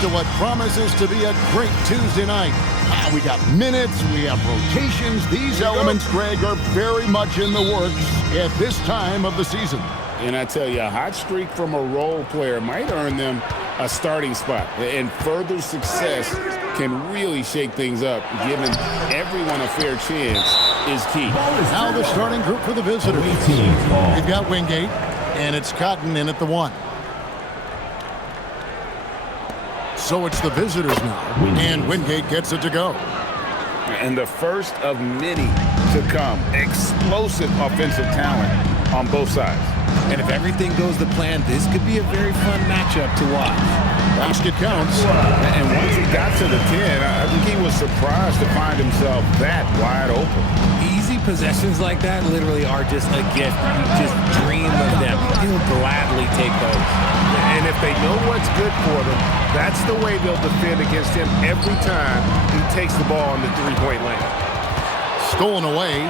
to what promises to be a great Tuesday night. We got minutes, we have rotations. These elements, Greg, are very much in the works at this time of the season. And I tell you, a hot streak from a role player might earn them a starting spot. And further success can really shake things up. Giving everyone a fair chance is key. Now the starting group for the visitors. We've got Wingate, and it's Cotton in at the 1. So it's the visitors now, and Wingate gets it to go. And the first of many to come. Explosive offensive talent on both sides. And if everything goes to plan, this could be a very fun matchup to watch. Basket counts. And once he got to the 10, I think he was surprised to find himself that wide open. Easy possessions like that literally are just a gift. You just dream of them. He'll gladly take those. And if they know what's good for them, that's the way they'll defend against him every time he takes the ball in the three-point lane. Stolen away.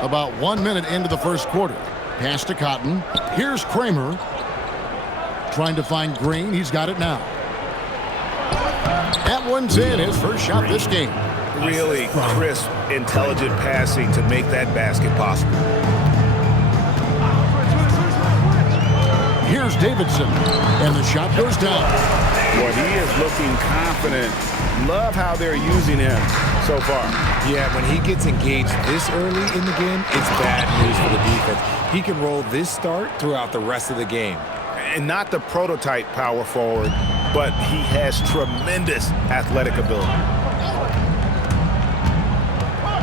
About 1 minute into the first quarter. Pass to Cotton. Here's Kramer. Trying to find Green. He's got it now. That one's in. His first shot this game. Really crisp, intelligent passing to make that basket possible. Here's Davidson. And the shot goes down. Well, he is looking confident. Love how they're using him so far. Yeah, when he gets engaged this early in the game, it's bad news for the defense. He can roll this start throughout the rest of the game. And not the prototype power forward, but he has tremendous athletic ability.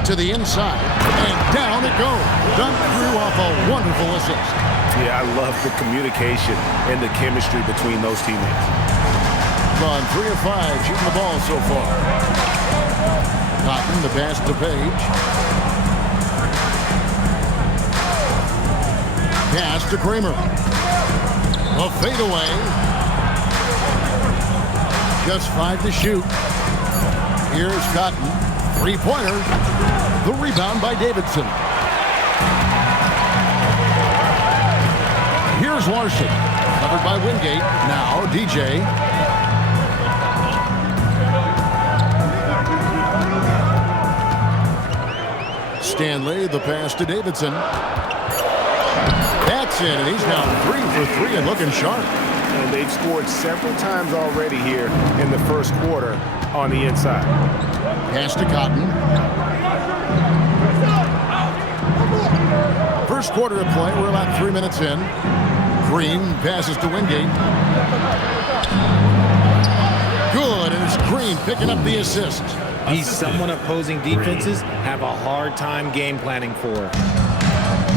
To the inside, and down it goes. Dunked through off a wonderful assist. Yeah, I love the communication and the chemistry between those teammates. On 3 of 5, shooting the ball so far. Cotton, the pass to Page. Pass to Kramer. A fadeaway. Just 5 to shoot. Here's Cotton. Three-pointer. The rebound by Davidson. Here's Larson. Covered by Wingate. Now DJ. Stanley, the pass to Davidson. That's it, and he's now 3 for 3 and looking sharp. And they've scored several times already here in the first quarter on the inside. Pass to Cotton. First quarter of play, we're about 3 minutes in. Green passes to Wingate. Good, and it's Green picking up the assist. He's someone opposing defenses have a hard time game planning for.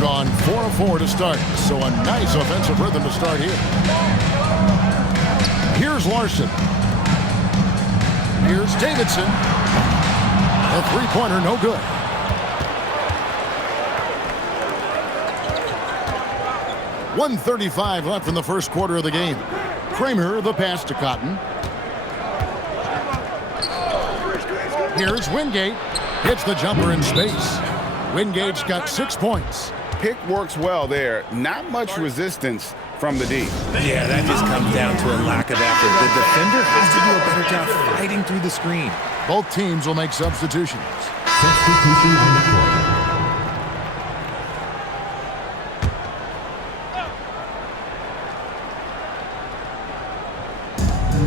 Gone 4 of 4 to start, so a nice offensive rhythm to start here. Here's Larson. Here's Davidson. A three-pointer, no good. .135 left in the first quarter of the game. Kramer, the pass to Cotton. Here's Wingate. Hits the jumper in space. Wingate's got 6 points. Pick works well there. Not much resistance from the D. Yeah, that just comes down to a lack of effort. The defender has to do a better job fighting through the screen. Both teams will make substitutions. Substitution on the court.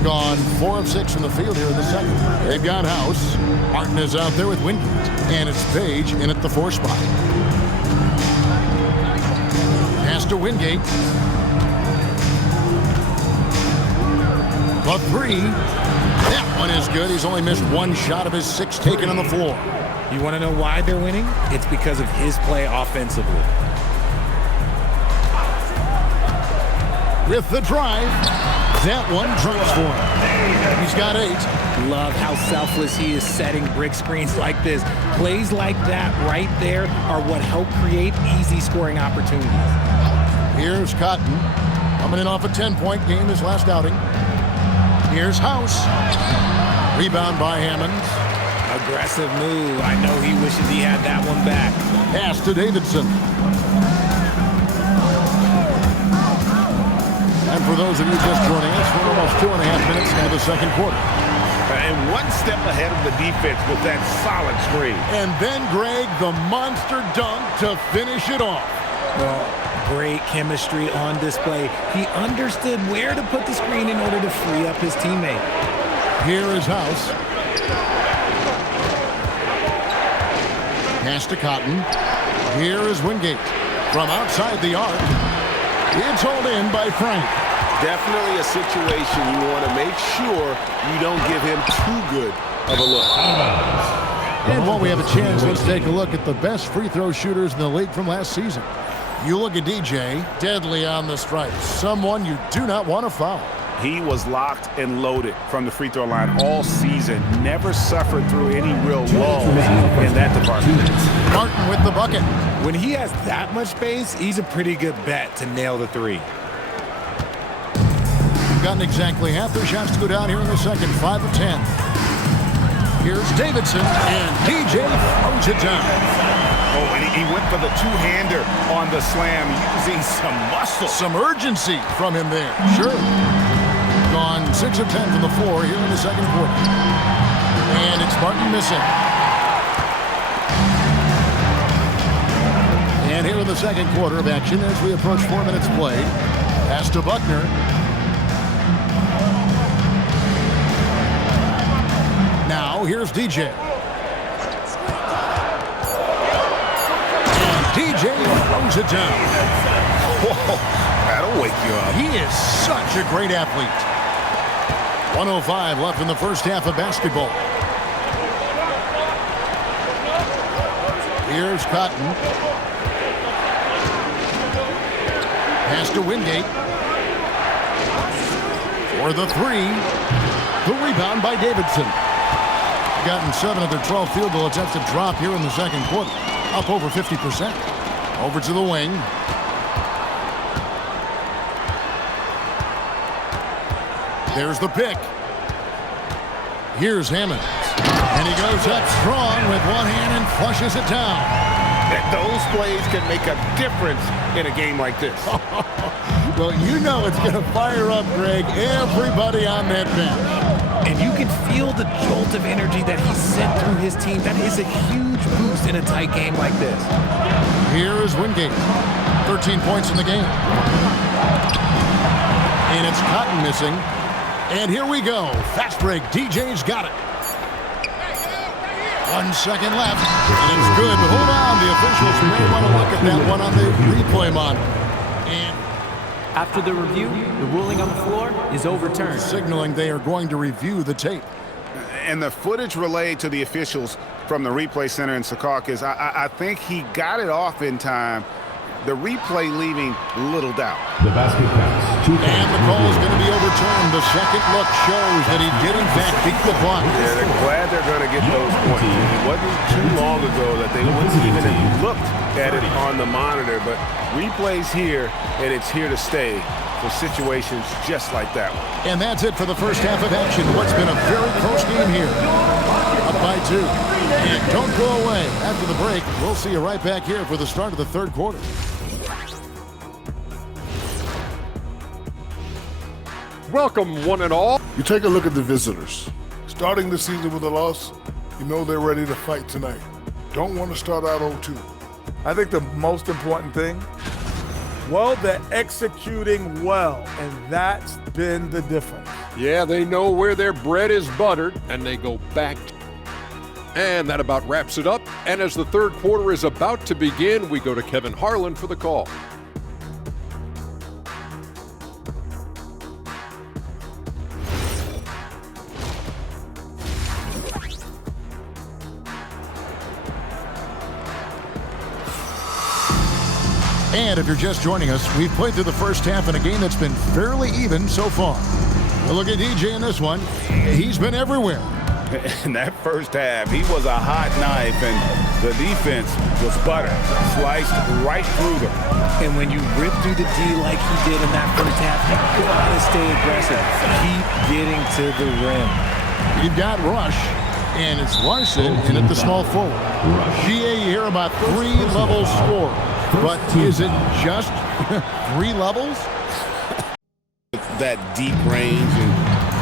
Gone 4 of 6 from the field here in the second. They've got House. Martin is out there with Wingate. And it's Page in at the 4 spot. Pass to Wingate. The 3. That one is good. He's only missed 1 shot of his 6 taken on the floor. You want to know why they're winning? It's because of his play offensively. With the drive. That one drops for him. He's got 8. Love how selfless he is setting brick screens like this. Plays like that right there are what help create easy scoring opportunities. Here's Cotton. Coming in off a 10-point game his last outing. Here's House. Rebound by Hammonds. Aggressive move. I know he wishes he had that one back. Pass to Davidson. And for those of you just joining us, we're almost 2.5 minutes into the second quarter. And one step ahead of the defense with that solid screen. And then, Greg, the monster dunk to finish it off. Well, great chemistry on display. He understood where to put the screen in order to free up his teammate. Here is House. Pass to Cotton. Here is Wingate. From outside the arc. It's hauled in by Frank. Definitely a situation you want to make sure you don't give him too good of a look. And while we have a chance, let's take a look at the best free throw shooters in the league from last season. You look at DJ, deadly on the stripes, someone you do not want to foul. He was locked and loaded from the free throw line all season. Never suffered through any real lulls in that department. Martin with the bucket. When he has that much space, he's a pretty good bet to nail the three. We've gotten exactly half their shots to go down here in the second, 5 of 10. Here's Davidson, and DJ throws it down. Oh, and he went for the two-hander on the slam, using some muscle. Some urgency from him there. Sure. Gone 6 of 10 from the floor here in the second quarter. And it's Martin missing. And here in the second quarter of action as we approach 4 minutes played. Pass to Buckner. Now here's DJ. And DJ throws it down. Whoa, that'll wake you up. He is such a great athlete. 1:05 left in the first half of basketball. Here's Cotton. Pass to Wingate. For the three. The rebound by Davidson. Gotten 7 of their 12 field goal attempts to drop here in the second quarter. Up over 50%. Over to the wing. There's the pick. Here's Hammond. And he goes up strong with one hand and flushes it down. Those plays can make a difference in a game like this. Well, you know it's going to fire up, Greg, everybody on that bench. And you can feel the jolt of energy that he sent through his team. That is a huge boost in a tight game like this. Here is Wingate. 13 points in the game. And it's Cotton missing. And here we go. Fast break. DJ's got it. 1 second left. And it's good. But hold on. The officials may want to look at that one on the replay monitor. And after the review, the ruling on the floor is overturned. Signaling they are going to review the tape. And the footage relayed to the officials from the replay center in Secaucus, I think he got it off in time. The replay leaving little doubt. The basket counts. 2 points. And the call is going to be overturned. The second look shows that he did, in fact, beat the clock. Yeah, they're glad they're going to get those points. It wasn't too long ago that they wouldn't even have looked at it on the monitor, but replays here, and it's here to stay for situations just like that one. And that's it for the first half of action. What's been a very close game here. Up by 2. And don't go away. After the break, we'll see you right back here for the start of the third quarter. Welcome, one and all. You take a look at the visitors. Starting the season with a loss, you know they're ready to fight tonight. Don't want to start out 0-2. I think the most important thing, well, they're executing well, and that's been the difference. Yeah, they know where their bread is buttered, and they go back. And that about wraps it up. And as the third quarter is about to begin, we go to Kevin Harlan for the call. And if you're just joining us, we've played through the first half in a game that's been fairly even so far. We'll look at DJ in this one. He's been everywhere. In that first half, he was a hot knife, and the defense was butter, sliced right through them. And when you rip through the D like he did in that first half, you gotta stay aggressive. Keep getting to the rim. You've got Rush, and it's Larson in at the small forward. GA, you hear about 3 levels score. But is it just 3 levels? that deep range, and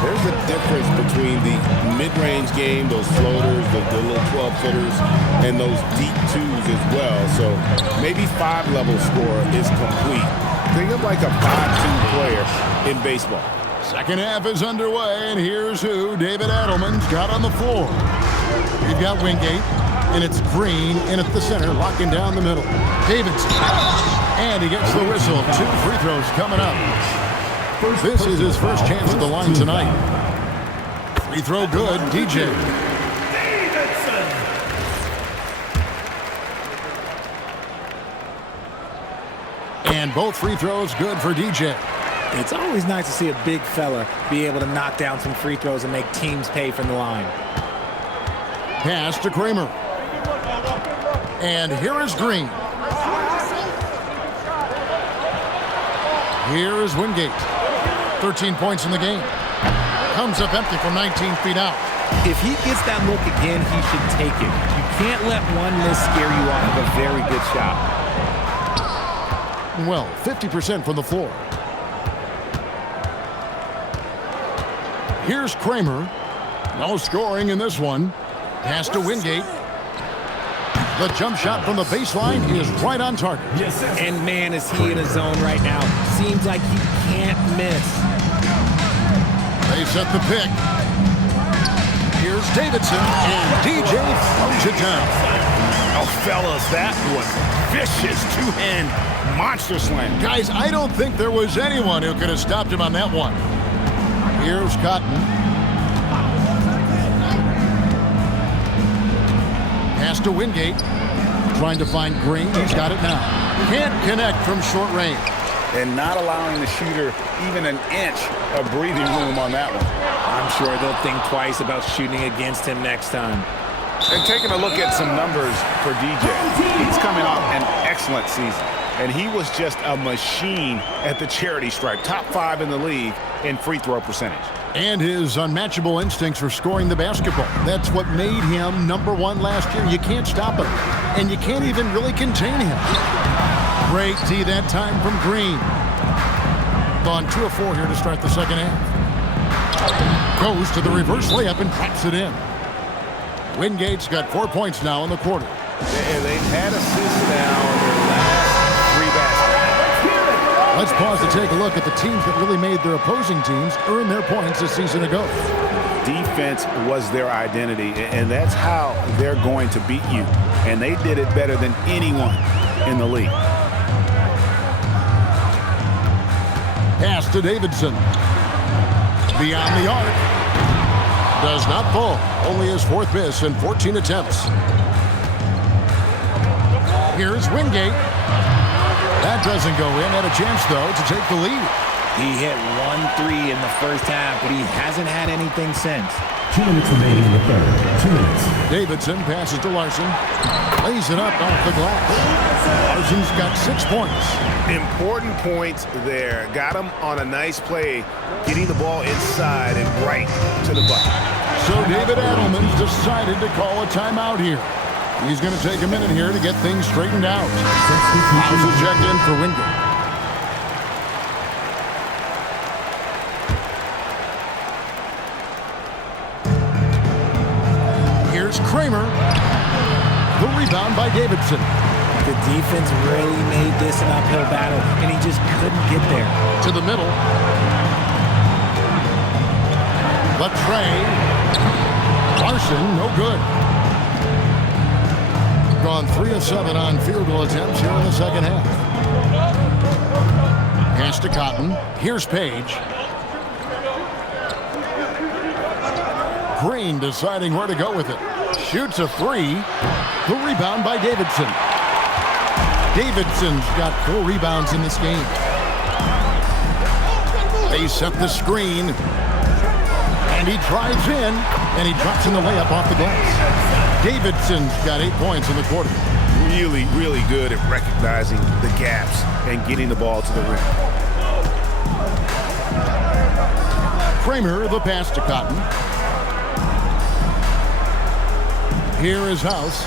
there's a difference between the mid-range game, those floaters, the little 12-footers, and those deep twos as well. So maybe 5-level score is complete. Think of like a 5-2 player in baseball. Second half is underway, and here's who David Adelman's got on the floor. We've got Wingate, and it's Green in at the center, locking down the middle. Davidson, and he gets the whistle. 2 free throws coming up. This is his first chance at the line tonight. Free throw good, DJ. And both free throws good for DJ. It's always nice to see a big fella be able to knock down some free throws and make teams pay from the line. Pass to Kramer. And here is Green. Here is Wingate. 13 points in the game. Comes up empty from 19 feet out. If he gets that look again, he should take it. You can't let one miss scare you off of a very good shot. Well, 50% from the floor. Here's Kramer. No scoring in this one. Pass to Wingate. The jump shot from the baseline is right on target. And man, is he in a zone right now. Seems like he can't miss. They set the pick. Here's Davidson, and DJ throws it down. Oh, fellas, that was vicious two-hand monster slam. Guys, I don't think there was anyone who could have stopped him on that one. Here's Cotton. Pass to Wingate. Trying to find Green. He's got it now. Can't connect from short range. And not allowing the shooter even an inch of breathing room on that one. I'm sure they'll think twice about shooting against him next time. And taking a look at some numbers for DJ. He's coming off an excellent season. And he was just a machine at the charity stripe. Top 5 in the league in free throw percentage. And his unmatchable instincts for scoring the basketball. That's what made him #1 last year. You can't stop him. And you can't even really contain him. Great D that time from Green. Gone 2 of 4 here to start the second half. Goes to the reverse layup and traps it in. Wingate's got 4 points now in the quarter. They've had assists now in their last 3 baskets. Let's pause to take a look at the teams that really made their opposing teams earn their points a season ago. Defense was their identity, and that's how they're going to beat you. And they did it better than anyone in the league. Pass to Davidson. Beyond the arc. Does not fall. Only his 4th miss in 14 attempts. Here's Wingate. That doesn't go in. Had a chance, though, to take the lead. He hit 1 3 in the first half, but he hasn't had anything since. 2 minutes remaining in the third. 2 minutes. Davidson passes to Larson. Lays it up off the glass. Larson's got 6 points. Important points there. Got him on a nice play, getting the ball inside and right to the bucket. So David Adelman's decided to call a timeout here. He's going to take a minute here to get things straightened out. How's the check in for Wingate? Here's Kramer. The rebound by Davidson. The defense really made this an uphill battle, and he just couldn't get there. To the middle. The tray. Larson, no good. Gone 3 of 7 on field goal attempts here in the second half. Pass to Cotton. Here's Page. Green deciding where to go with it. Shoots a 3. The rebound by Davidson. Davidson's got 4 rebounds in this game. They set the screen. And he drives in. And he drops in the layup off the glass. Davidson's got 8 points in the quarter. Really, really good at recognizing the gaps and getting the ball to the rim. Kramer, the pass to Cotton. Here is House.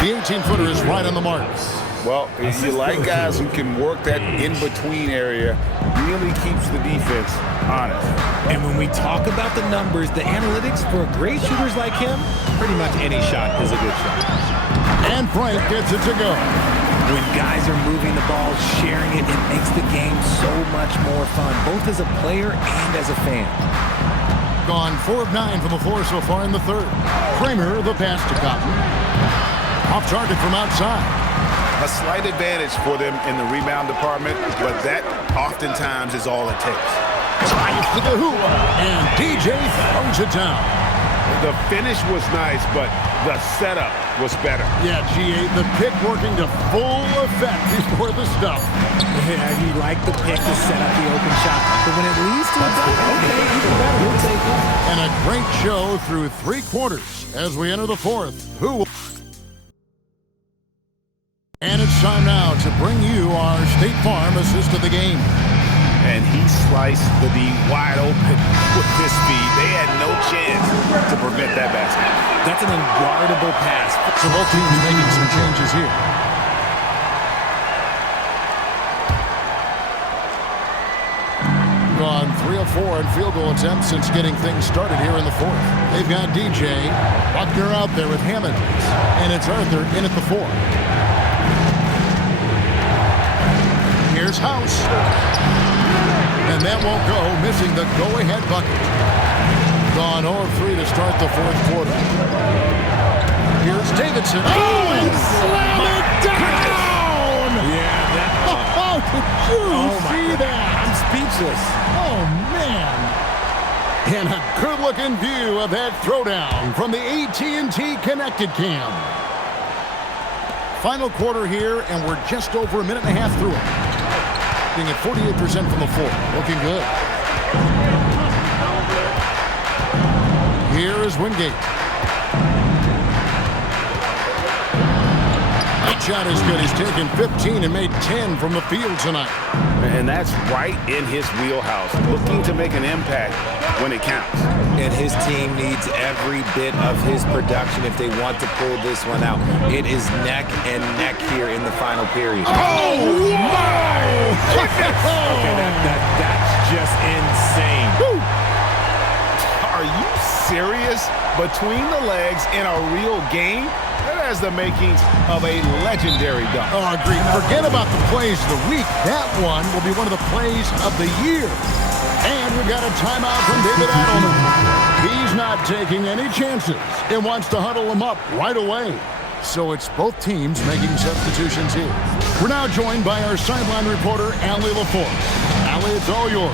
The 18-footer is right on the mark. Well, you like guys who can work that in-between area, really keeps the defense honest. And when we talk about the numbers, the analytics for great shooters like him, pretty much any shot is a good shot. And Frank gets it to go. When guys are moving the ball, sharing it, it makes the game so much more fun, both as a player and as a fan. Gone 4 of 9 from the floor so far in the third. Kramer, the pass to Cotton. Off target from outside. A slight advantage for them in the rebound department, but that oftentimes is all it takes. Drives to the hoop, and DJ throws it down. The finish was nice, but the setup was better. Yeah, GA, the pick working to full effect before the stuff. Yeah, you like the pick to set up the open shot, but when it leads to a dunk, okay, even better, we'll take it. And a great show through 3 quarters as we enter the fourth. And it's time now to bring you our State Farm assist of the game. And he sliced the D wide open with his speed. They had no chance to prevent that basket. That's an unguardable pass. So both teams making some changes here. Gone 3 of 4 in field goal attempts since getting things started here in the fourth. They've got DJ Buckner out there with Hammond, and it's Arthur in at the 4. Here's House. And that won't go, missing the go-ahead bucket. Gone 0 of 3 to start the fourth quarter. Here's Davidson. Oh, and slam it down! Yeah, that... Oh, did you see that? I'm speechless. Oh, man. And a good-looking view of that throwdown from the AT&T Connected Cam. Final quarter here, and we're just over a minute and a half through it. Being at 48% from the floor. Looking good. Here is Wingate. That shot is good. He's taken 15 and made 10 from the field tonight. And that's right in his wheelhouse. Looking to make an impact when it counts. And his team needs every bit of his production if they want to pull this one out. It is neck and neck here in the final period. Oh, my goodness! Okay, that's just insane. Woo. Are you serious? Between the legs in a real game? That has the makings of a legendary dunk. Oh, agreed. Forget about the plays of the week. That one will be one of the plays of the year. And we've got a timeout from David Adelman. He's not taking any chances and wants to huddle them up right away. So it's both teams making substitutions here. We're now joined by our sideline reporter, Allie LaForce. Allie, it's all yours.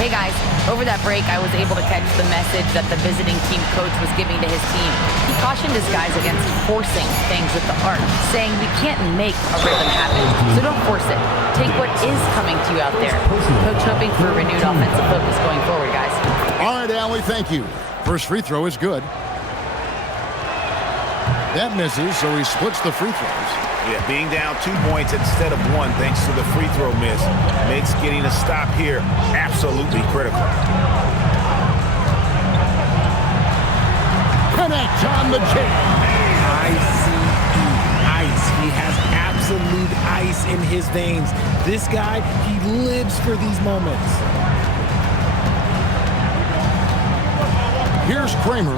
Hey guys, over that break, I was able to catch the message that the visiting team coach was giving to his team. He cautioned his guys against forcing things with the arc, saying we can't make a rhythm happen, so don't force it. Take what is coming to you out there. Coach hoping for a renewed offensive focus going forward, guys. All right, Allie, thank you. First free throw is good. That misses, so he splits the free throws. Yeah, being down 2 points instead of 1 thanks to the free throw miss makes getting a stop here absolutely critical. Connect on the jam. ICE. He has absolute ice in his veins. This guy, he lives for these moments. Here's Kramer.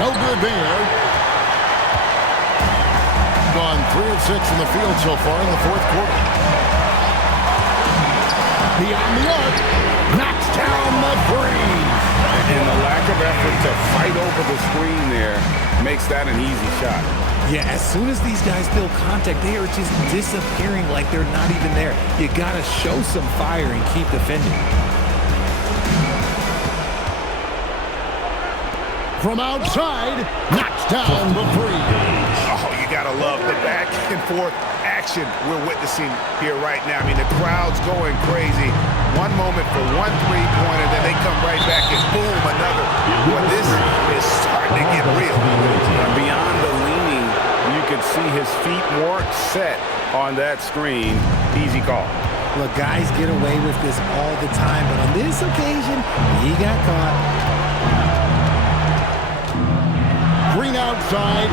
No good there. Gone 3 of 6 in the field so far in the fourth quarter. Beyond the arc. Knocks down the three. And the lack of effort to fight over the screen there makes that an easy shot. Yeah, as soon as these guys feel contact, they are just disappearing like they're not even there. You got to show some fire and keep defending. From outside, knocks down the three. Oh, you gotta love the back and forth action we're witnessing here right now. I mean, the crowd's going crazy. One moment for one three-pointer, then they come right back and boom, another. Well, this is starting to get real. Beyond the leaning, you could see his feet weren't set on that screen. Easy call. Look, guys get away with this all the time, but on this occasion, he got caught. outside.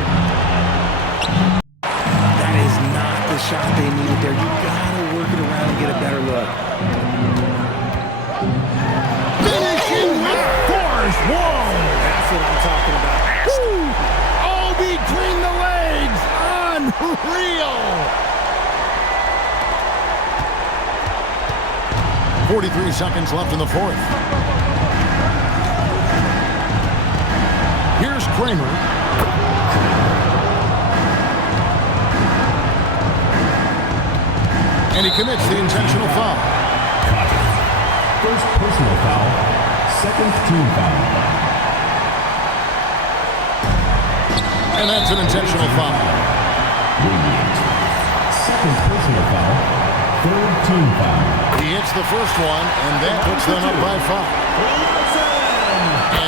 That is not the shot they needed there. You gotta work it around and get a better look. Finishing with force. Whoa! That's what I'm talking about. Woo! All between the legs. Unreal. 43 seconds left in the fourth. Here's Kramer. And he commits the intentional foul. First personal foul. Second team foul. And that's an intentional foul. Second personal foul. Third team foul. He hits the first one, and that puts them up by 5.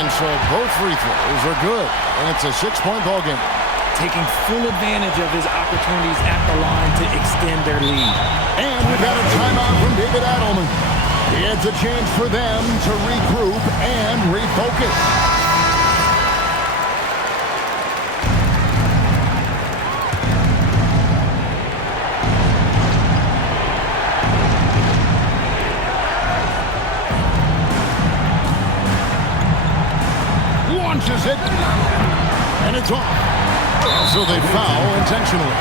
And so both free throws are good, and it's a 6-point ball game. Taking full advantage of his opportunities at the line to extend their lead. And we got a timeout from David Adelman. It's a chance for them to regroup and refocus. Launches it, and it's off. So they foul intentionally.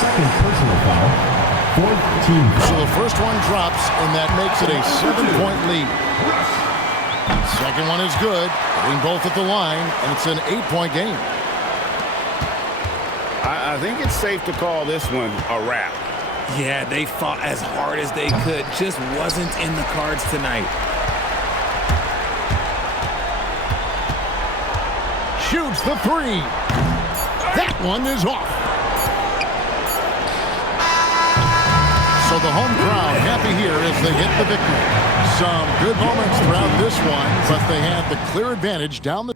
Second personal foul. Fourth team foul. So the first one drops, and that makes it a 7-point lead. Second one is good, hitting both at the line, and it's an 8-point game. I think it's safe to call this one a wrap. Yeah, they fought as hard as they could. Just wasn't in the cards tonight. Shoots the three. That one is off. So the home crowd happy here as they hit the victory. Some good moments throughout this one, but they had the clear advantage down the